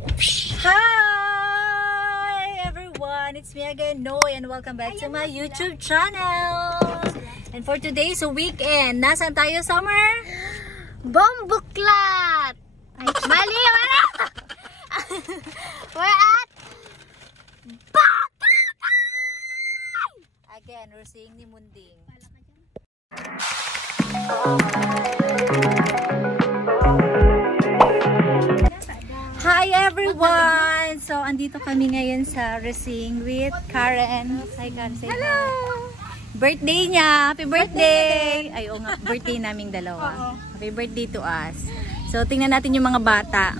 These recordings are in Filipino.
Hi everyone, it's me again, Noy, and welcome back to my YouTube channel. And for today's weekend, nasaan tayo, Summer? Bombuklat! Mali! We're at Bakakay! Again, we're seeing ni Munding. Hi everyone! So, andito kami ngayon sa Racing with Karen. Hi Karen, say hello! Birthday niya! Happy birthday! Ay, oo nga, birthday naming dalawa. Happy birthday to us. So, tingnan natin yung mga bata.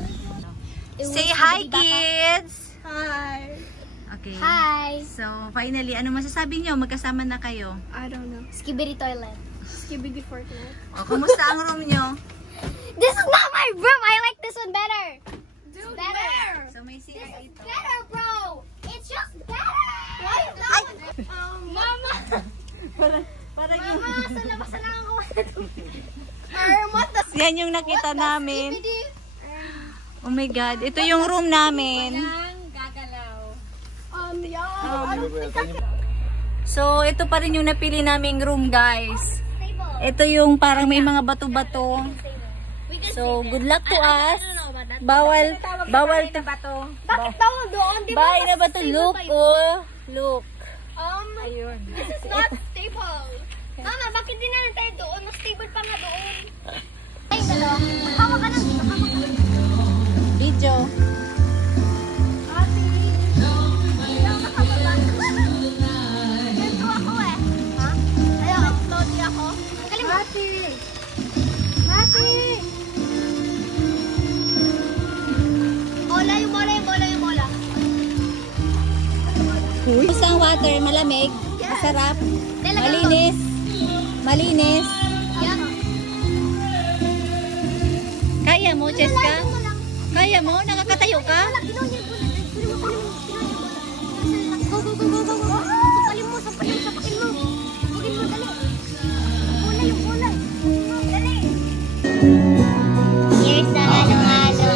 Say hi, kids! Hi! Okay. Hi! So, finally, ano masasabi niyo? Magkasama na kayo. I don't know. Skibidi toilet. Skibidi toilet. O, kumusta ang room niyo? This is not my room! I like this one better! Dude, better! So, may CR ito. Better, bro! It's just better! Mama! Para Mama, sa labas na lang ako. Yan yung nakita namin. Oh my God. Ito yung room namin. So, ito pa rin yung napili naming room, guys. Ito yung parang may mga bato-bato. So, good luck to us. Bawal to bato. Bakit bawal doon? Di ba Bahay na ba to? Look, oh. Look. Ayun. This is not stable. Mama, bakit di na lang tayo doon? Mas stable pa nga doon. Ay, dalawa. Hawa ka lang dito. Hawa ka lang. Video. Ate. Ayaw ka ka ba? Ganito ako eh. Ha? Ayaw, upload niya ako. Kalimut. Ate. Ate. Bola yung bola, yung bola, yung bola. Gusto ang water, malamig, masarap, malinis, malinis. Yeah. Kaya mo, Cheska? Kaya mo? Nakakatayo ka? Go, go, go, go, go, go. Sampalin mo, sampalin mo, sampalin mo. Bugin mo, dali. Bola yung bola. Dali. Here's the halo-halo.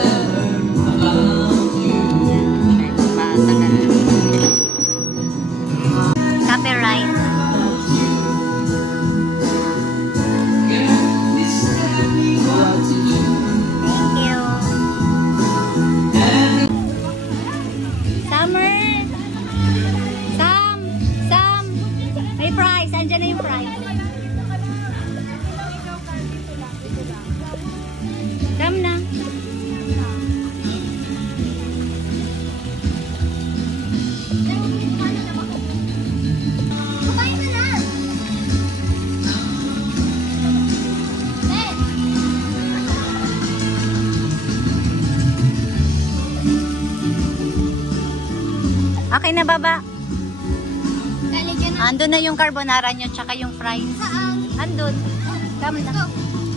Copyright. Thank you. Summer! Sam! May prize. Andyan na yung prize. Come na. Kumain na lang. Okay na, baba. Lalagyan na. Andun na yung carbonara nyo tsaka yung fries. Saan? Andun. Come na.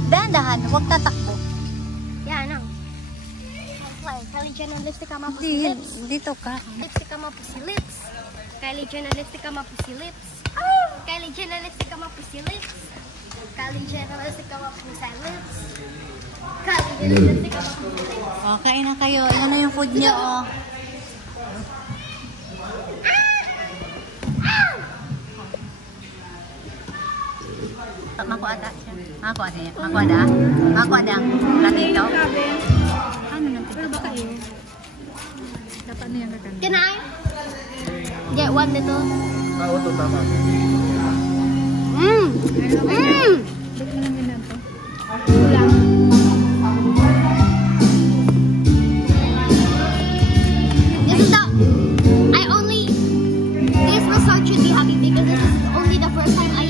Dahan-dahan. Huwag tatakbo. Yan ang. Kylie Jenner lipstick ama pussy lips. Dito ka. Lipstick ama pussy lips. Kylie Jenner lipstick ama pussy lips. Kylie Jenner lipstick ama pussy lips. Kylie Jenner lipstick ama pussy lips. Kylie Jenner lipstick ama pussy lips. O, kain na kayo. Yan na yung food nyo, oh. Makuada siya. Makuada niya. Makuada? Makuada ang latito? Ano nang tito? Pero baka yun. Dapat na yung gaganda. Can I get one little? Ito tama. Ba't mo lang ginagawa? This is the this resort should be happy because this is only the first time I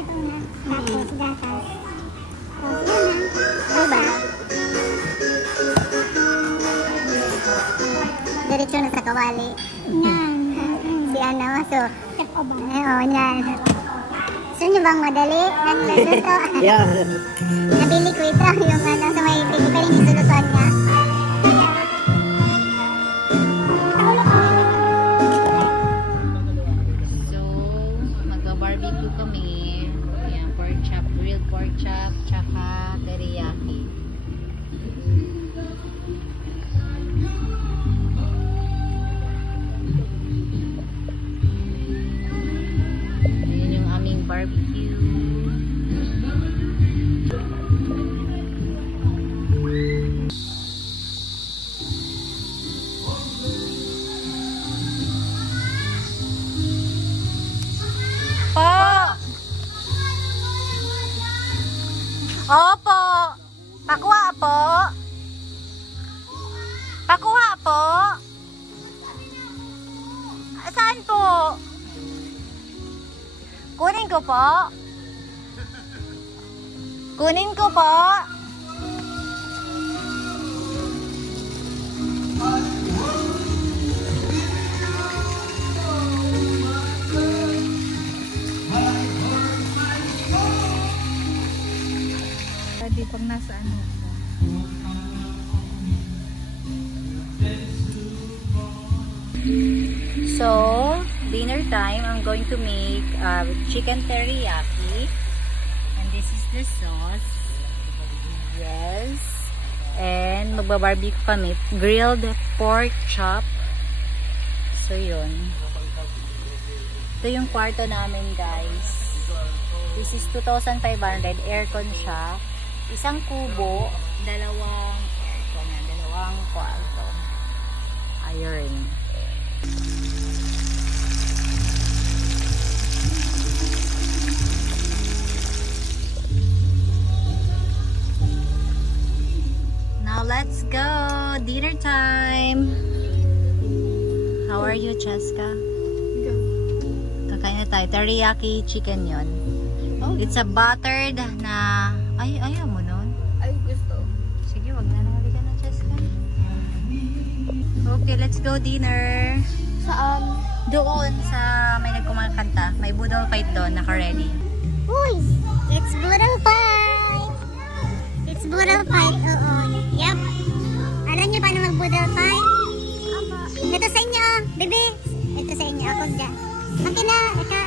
ganito na. Tapos gatas. Tapos yun na. Diretso na sa kawali. Yan. Si ano, so. Oo, yan. Gusto nyo bang madali? Nagluluto. Yeah. Nabili ko ito. Yung ano, sa may pili yung sulutuan niya. So, magba-barbecue kami. Yan, pork chop, grilled pork chop, tsaka teriyaki. Ayan yung aming barbecue. Po! Opo! Pakuha po! Pakuha po! Saan po? Kunin ko po? Kunin ko po? Pwede pag nasa ano ko. So, dinner time, I'm going to make chicken teriyaki. And this is the sauce. Yes. And magbabarbecue kami. Grilled pork chop. So, yun. Ito yung kwarto namin, guys. This is 2,500. Aircon siya. Isang kubo. Dalawang aircon na. Dalawang kwarto. Ayun. Now let's go! Dinner time! How are you, Cheska? Kakain na tayo. Teriyaki chicken yon. Oh. It's a buttered na... Ay, ayaw mo nun? Ay, gusto. Sige, wag na nahali ka na, Cheska. Okay, let's go dinner. Saan? Doon sa may nagkumakanta. May budol fight doon, naka-ready. Uy! It's Budol Fight! It's Budol Fight, oo. Yup. Alam niyo paano mag-Budol Fight? Ito sa inyo, bebe. Ito sa inyo, ako dyan. Akin na, ika.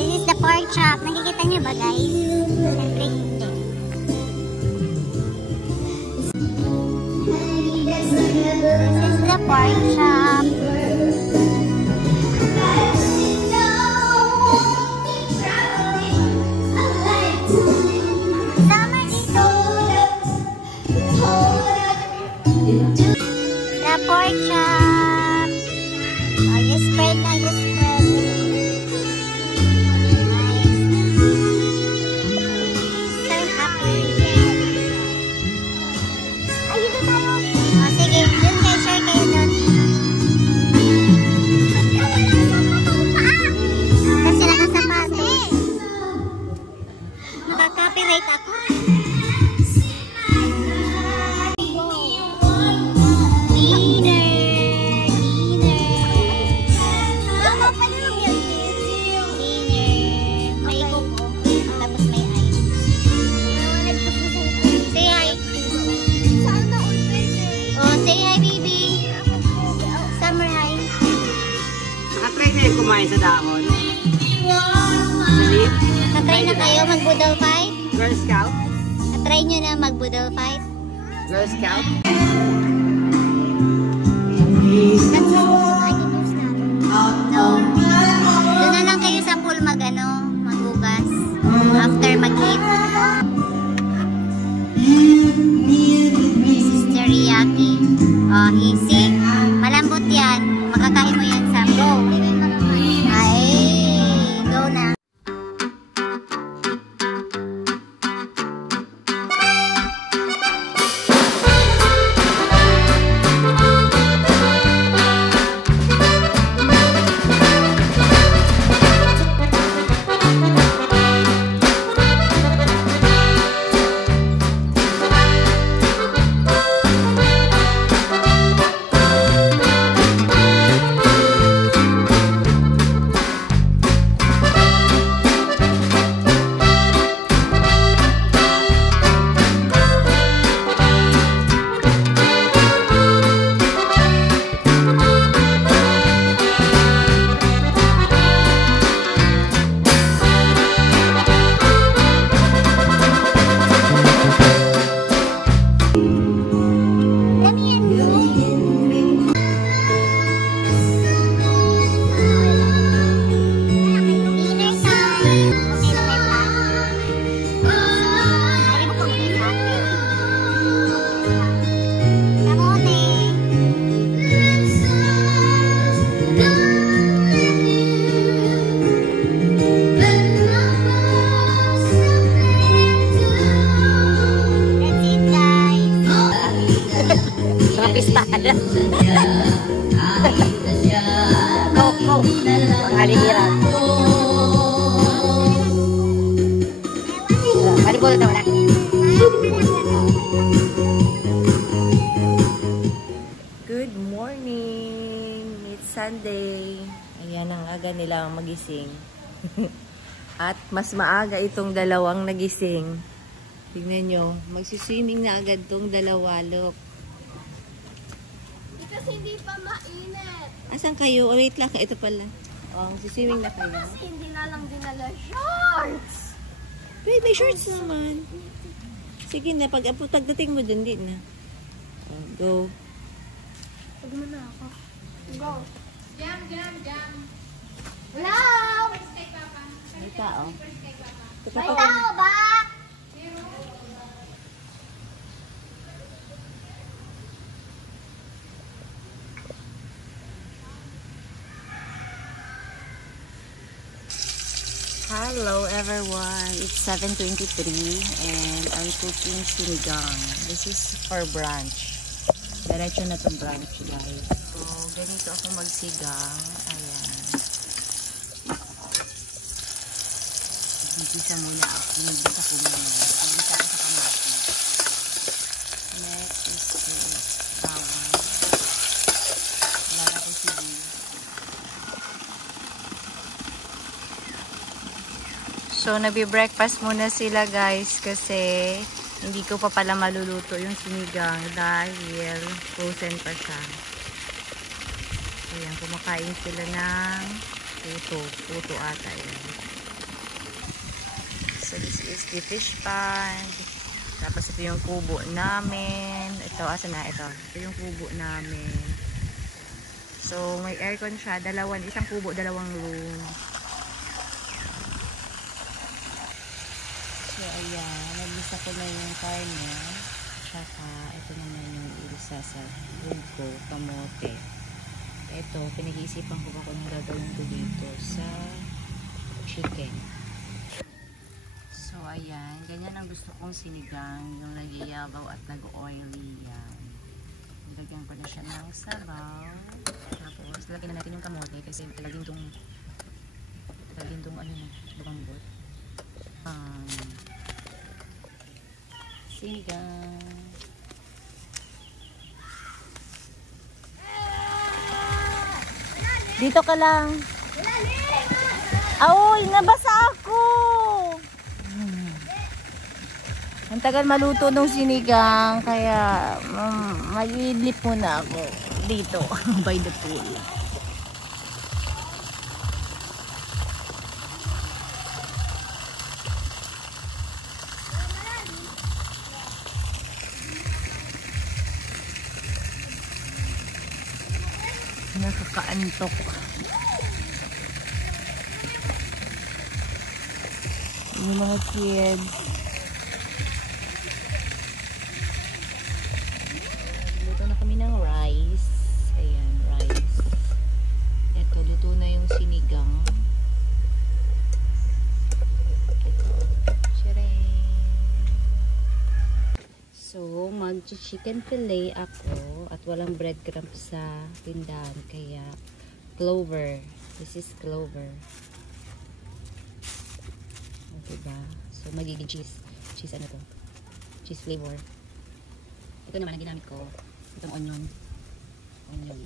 This is the pork chop. Nakikita niyo ba, guys? Siyempre hindi. This is the pork chop. Sama dito. The pork chop. Oh, you spread na, you spread. Nice. So happy. Ay, dito tayo. Oh, sige, dun kayo, share kayo dun. Kasi nakasapatos. Makaka-copyright ako. Kumain sa dahon. Salit. Na-try na kayo mag-Budol Fight? Girl Scout. Na-try nyo na mag-Budol Fight? Girl Scout. No. Doon na lang kayo sa pool maghugas. After mag-eat. This is teriyaki. Oh, easy. Malambot yan. Makakain mo yan sa go. Ay, go na. Pakistan. Coco. Pangalihiran. Ano po ito wala? Good morning. It's Sunday. Ayan ang aga nila magising. At mas maaga itong dalawang nagising. Tingnan nyo, magsiswimming na agad tong dalawa, look. Kasi hindi pa mainit. Asan kayo? Oh, wait lang, ito pala. Oh, magsiswimming na kayo. Kasi hindi na lang dinala shorts. Wait, may shorts naman. Sige na, pagdating mo dun, din na. Oh, go. Pag mo na ako. Go. Jam. Hello! May tao. May tao ba? Hello everyone, it's 7:23 and I'm cooking sinigang. This is for brunch. Diretso na itong brunch, guys. So, ganito ako magsigang. Ayan. Nagisa muna ako. Nagisa ko muna. Nagisa ko sa kamati. Next is this bawang. Wala ko sili. So, nabi-breakfast muna sila, guys, kasi hindi ko pa pala maluluto yung sinigang dahil frozen pa siya. Ayan, kumakain sila ng puto ata yun. So, this is the fish pan. Tapos ito yung kubo namin. Ito, asa na? Ito yung kubo namin. So, may aircon siya. Isang kubo, dalawang room. So, ayan. Nagisa ko na yung karne. Tsaka, ito naman yung isa sa room ko, kamote. Ito, pinag-iisipan ko ba kung gagawin ko dito sa chicken. So, ayan. Ganyan ang gusto kong sinigang. Yung nagyayabaw at nag-oily. Yan. Lagyan ko na siya ng sabaw. Tapos, lagyan na natin yung kamote kasi lagyan tong ano, bambot. Sinigang. Dito ka lang. Aoy, nabasa ako. Ang tagal maluto ng sinigang, kaya mag-idlip muna ako dito by the pool. Nakakaantok. Yung mga kids. Luto na kami ng rice. Ayan, rice. Ito, luto na yung sinigang. Ito. Tcharing! So, mag-chicken fillet ako at walang breadcrumbs sa tindahan. Kaya, clover. This is clover. Diba? So, magiging cheese. Cheese ano to? Cheese flavor. Ito naman ang ginamit ko. Itong onion. Onion.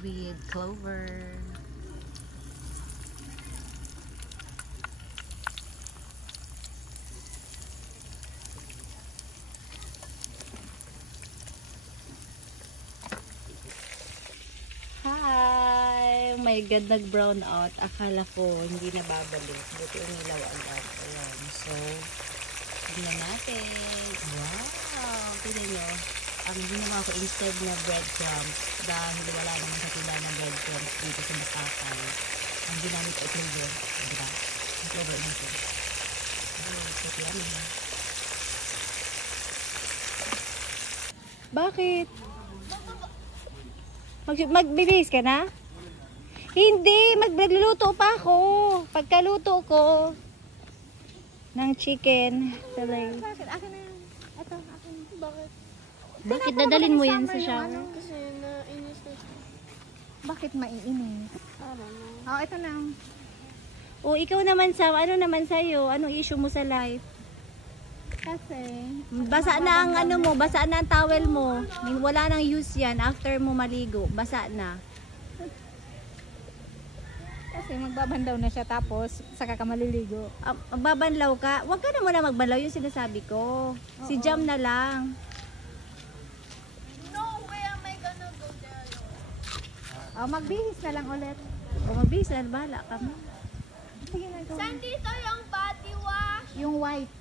With clover. Hi! Oh my God, nag-brown out. Akala ko hindi na babalik. Buti umilaw agad. Ayan. So, tignan natin. Wow! Tignan nyo. Ang ginawa ko instead na breadcrumbs, dahil wala naman sa tindahan ng breadcrumbs dito sa Makakay. Ang ginamit ko clover. Diba? Ang clover nito. Oh, so yummy. Bakit? Magbibihis ka na? Hindi, magluluto pa ako. Pagkaluto ko ng chicken fillet. Bakit? Akin na yan. Ito, akin. Bakit? Bakit dadalhin mo yan sa shower? Kasi nainis na siya. Bakit maiinis? Oh, ito na. O ikaw naman sa ano naman sa'yo? Anong issue mo sa life? Kasi, Basa na ang ano mo, basa na ang towel mo. Wala nang use yan after mo maligo. Basa na. kasi magbabandaw na siya tapos saka ka maliligo. Magbabanlaw ka? Huwag ka na muna magbanlaw yung sinasabi ko. Si Jam na lang. Oh, magbihis na lang ulit. O magbihis na, bahala ka mo. Sige na, go. Saan dito yung body wash? Yung white.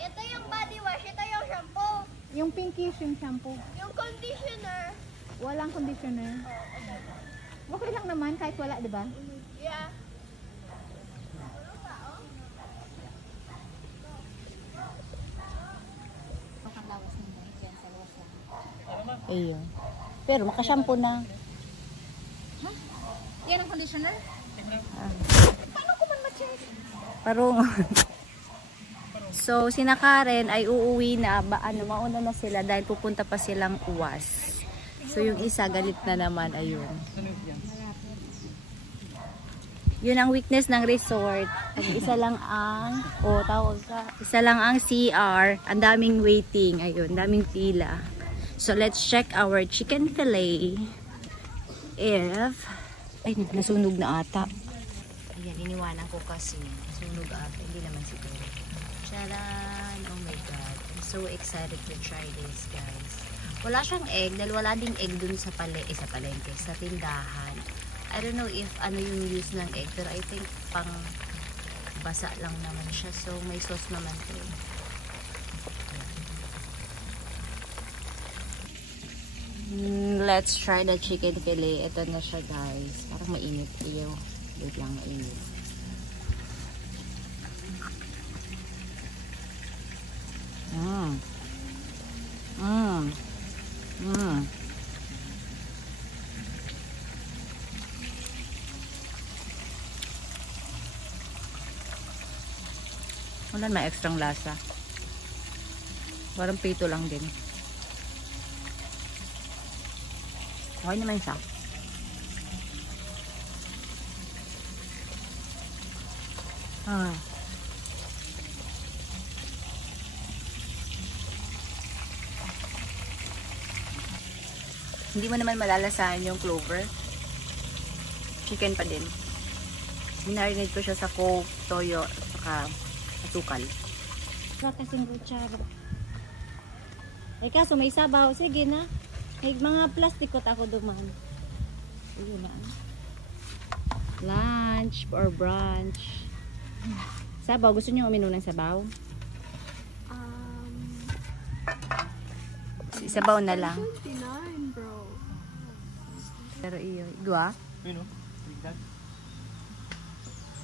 Ito yung body wash. Ito yung shampoo. Yung pinkish yung shampoo. Yung conditioner. Walang conditioner. Okay lang naman kahit wala, di ba? Yeah. Ayun. Pero makashampoo na. Yan ang conditioner? Parong. So, sina Karen ay uuwi na. Mauna na sila dahil pupunta pa silang UWAS. So, yung isa galit na naman. Ayun. Yun ang weakness ng resort. Isa lang ang, isa lang ang CR. Ang daming waiting. Ayun, daming pila. So, let's check our chicken fillet. Ay, nasunog na ata. Ayan, iniwanan ko kasi. Nasunog ata. Hindi naman siguro. Charan! Oh my God. I'm so excited to try this, guys. Wala siyang egg. Dahil wala ding egg dun sa palengke, sa tindahan. I don't know if ano yung use ng egg. Pero I think pang basa lang naman siya. So, may sauce naman to. Let's try the chicken fillet. Ito na siya, guys. Parang mainit. Iyo. Wait lang, mainit. Wala na extrang lasa. Parang pito lang din. Okay naman siya. Hindi mo naman malalasahan yung clover. Chicken pa din. Minarinate ko siya sa coke, toyo, at saka asukal. Wala kasing kutsara. Eh kaso may sabaw. Sige na. May mga plastikot ako duman. Ayun na. Lunch or brunch. Sabaw. Gusto niyo uminom ng sabaw? Sabaw na lang. 29, bro. Pero iyo. Dua?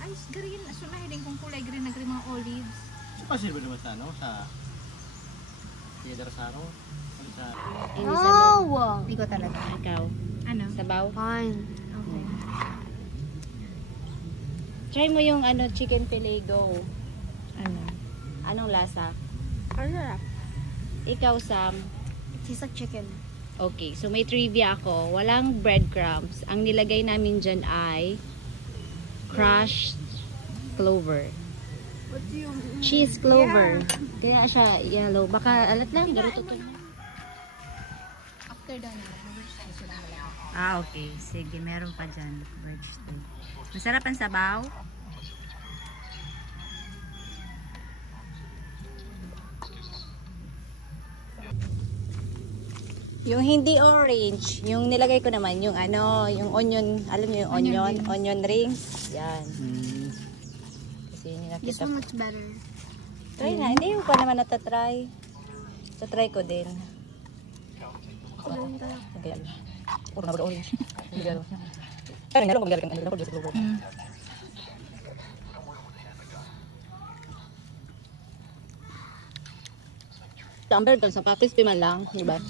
Ay, green. So, nahiling kong kulay green na green mga olives. So, kasi ba naman sa ano? Sa Theater Saro? Sa... Oh! Ikaw talaga. Ikaw. Ano? Sabaw? Fine. Okay. Try mo yung ano chicken fillet go. Ano? Anong lasa? Ano? Ikaw, Sam. Tastes like chicken. Okay, so may trivia ako. Walang breadcrumbs. Ang nilagay namin dyan ay crushed clover. What do you mean? Cheese clover. Kaya siya yellow. Baka alat lang. Garuto to. After done, mag-reach sila wala. Ah, okay. Sige, meron pa dyan. Masarap ang sabaw. Yung hindi orange, yung nilagay ko naman, yung ano, yung onion, alam niyo yung onion rings. Yan. Kasi yun yung This nakita one ko. looks better. Try na, hindi mo pa naman natatry. So, try ko din. Okay. Puro na orange. Pero meron kong galing ang ano. Tamper ka sa crispy man lang, di ba?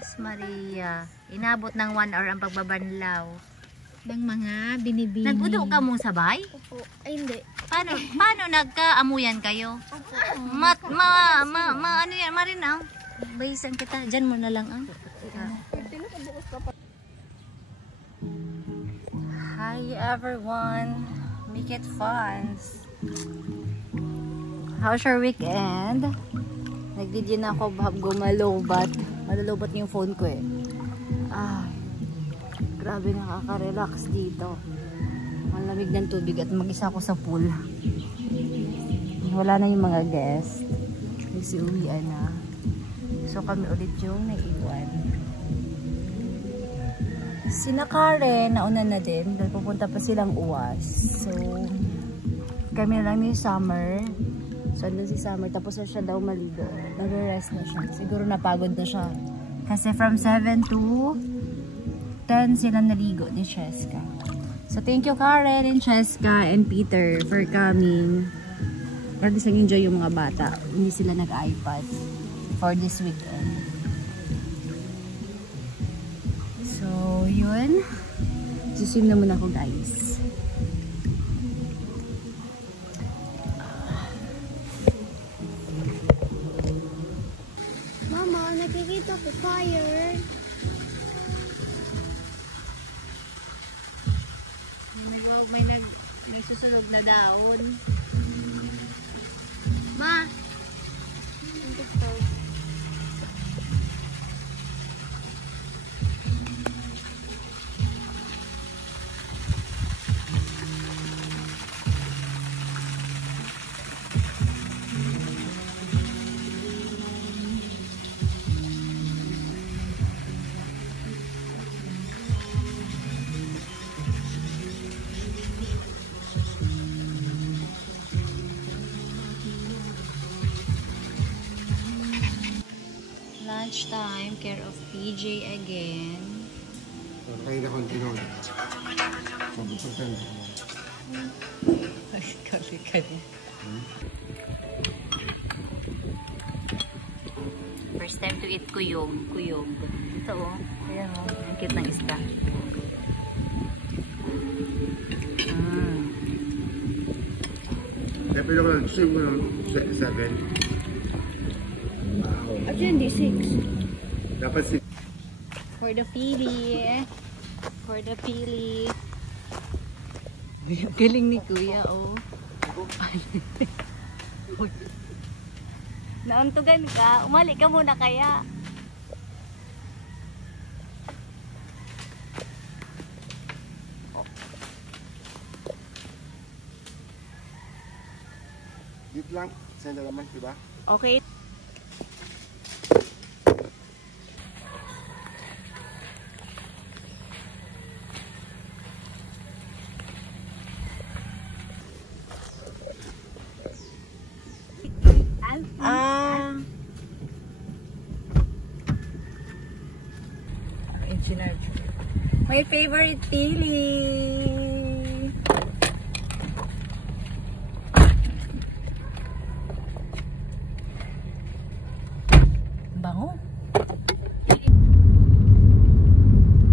Sus Maria, inabot ng 1 hour ang pagbabanlaw. Ng mga binibini. Nag-udo ka mong sabay? Opo. Ay, hindi. Paano nagkaamuyan kayo? Ano yan, Marina? Bayisan kita, dyan mo na lang ang. Hi everyone, make it fun. How's your weekend? Nag-video na ako gumalobat. Malalobat yung phone ko eh. Grabe, nakaka-relax dito. Malamig ng tubig at mag-isa ako sa pool. Wala na yung mga guests. Kasi uwian na. So kami ulit yung naiwan. Sina Karen, nauna na din. Dahil pupunta pa silang UAS. So kami na lang ni Summer. So andun si Summer. Tapos na siya daw maligo. Nag-rest na siya. Siguro napagod na siya. Kasi from 7 to 10 silang naligo ni Cheska. So thank you Karen and Cheska and Peter for coming. Para disang enjoy yung mga bata. Hindi sila nag-iPad for this weekend. So yun. Swim na muna ako guys. Mama, nakikita ko fire. May nagsusunog na daon. Ma! Lunchtime, care of PJ again. Kaya na kontinuan. First time to eat kuyog. Ito oh. Ayan oh. Ang cute ng isda. Pero ko lang, swim mo ng 7. Actually, hindi 6. Dapat 6. For the pili. Galing ni Kuya, oh. Nauntugan ka. Umali ka muna kaya. Dito lang. Senda naman, diba? Okay. My favorite pili. Bango.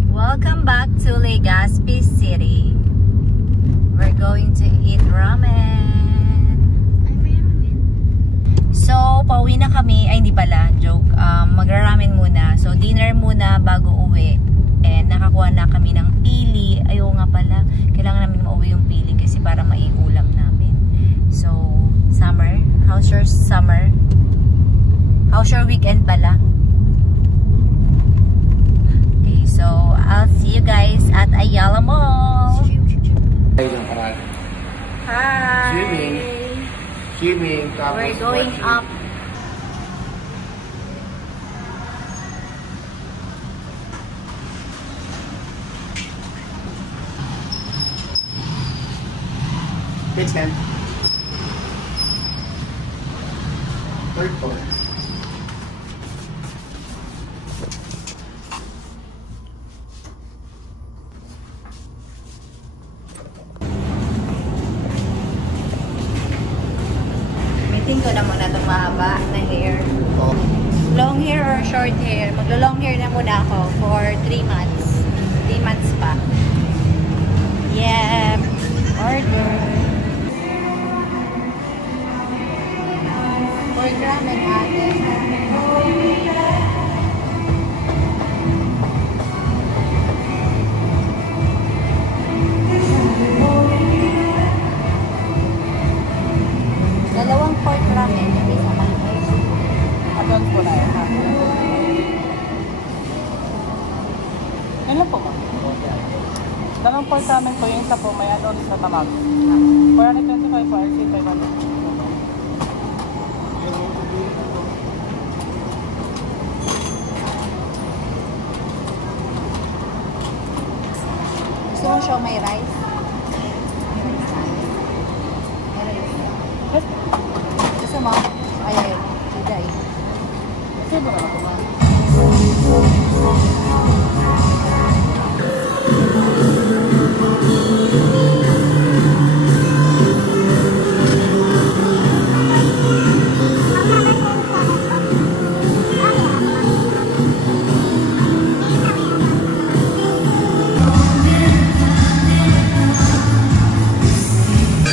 Welcome back to Legazpi City. We're going to eat ramen. So, pauwi na kami. Ay, hindi pala. Joke. Magra-ramen muna. So, dinner muna bago uwi. And nakakuha na kami ng pili. Ayaw nga pala. Kailangan namin mauwi yung pili kasi para maiulam namin. So, Summer. How's your summer? How's your weekend pala? Okay, so I'll see you guys at Ayala Mall. Hi! Swimming. We're going up. Page 10. Third floor. Gagamitin ko naman na itong mahaba na hair. Oh. Long hair or short hair? Maglo-long hair na muna ako for 3 months. 3 months pa. Yeah. Order. For ramen ate. Dalawang pork ramen. Yung isa malaki. Advance po na yan. Yan lang po. Dalawang pork ramen po, yung isa po may add-ons na tamag. 425 po, RC 500. Gusto mo siya may rice? Gusto mo? Ay, hindi. Sige mo na ako ba?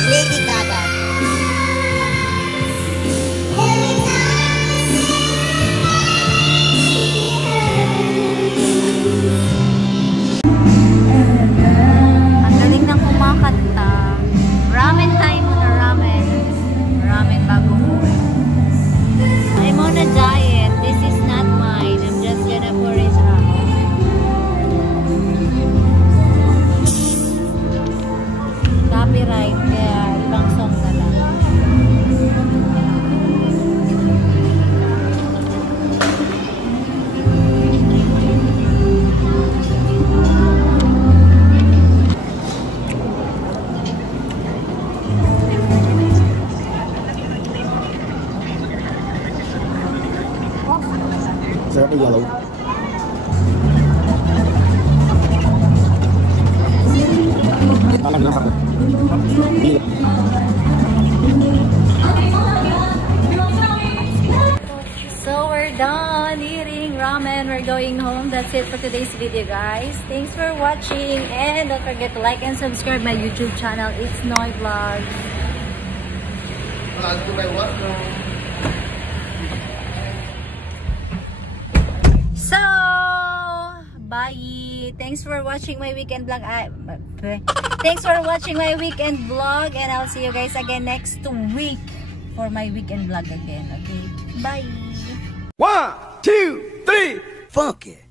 Lady Gaga. Ang galing ng kumakanta. Ramen time na ramen. Ramen bago uwi. I'm on a diet. This is not mine. I'm just gonna pour it out. Copyright. Kaya ibang song na lang. Sarap yung yellow. Talag na ako. So we're done eating ramen. We're going home. That's it for today's video, guys. Thanks for watching. And don't forget to like and subscribe my YouTube channel. It's Noy Vlogs. So, bye. Thanks for watching my weekend vlog. Thanks for watching my weekend vlog. And I'll see you guys again next week for my weekend vlog again. Okay? Bye. 1, 2, 3, funky.